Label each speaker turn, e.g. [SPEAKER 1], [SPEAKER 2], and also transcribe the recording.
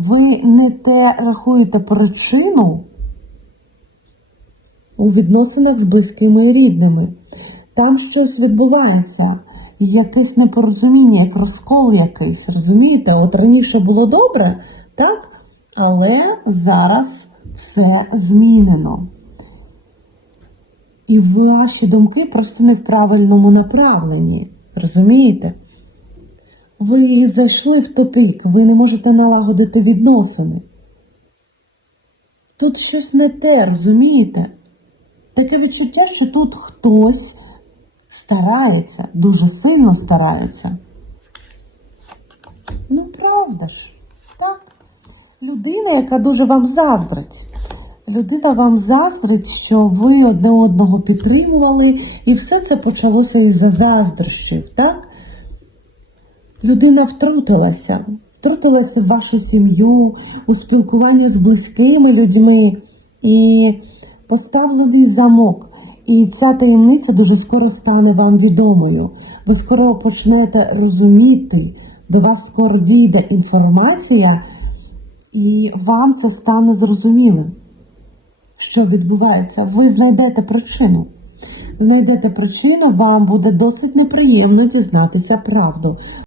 [SPEAKER 1] ви не те рахуєте причину у відносинах з близькими і рідними. Там щось відбувається, якесь непорозуміння, як розкол якийсь. Розумієте? От раніше було добре, так? Але зараз все змінено. І ваші думки просто не в правильному направленні. Розумієте? Ви зайшли в тупик, ви не можете налагодити відносини. Тут щось не те, розумієте? Таке відчуття, що тут хтось старається, дуже сильно старається. Ну, правда ж, так. Людина, яка дуже вам заздрить. Людина вам заздрить, що ви одне одного підтримували, і все це почалося із-за заздрощів, так? Людина втрутилася, втрутилася в вашу сім'ю, у спілкування з близькими людьми і поставлений замок. І ця таємниця дуже скоро стане вам відомою. Ви скоро почнете розуміти, до вас скоро дійде інформація, і вам це стане зрозумілим. Що відбувається? Ви знайдете причину. Знайдете причину, вам буде досить неприємно дізнатися правду.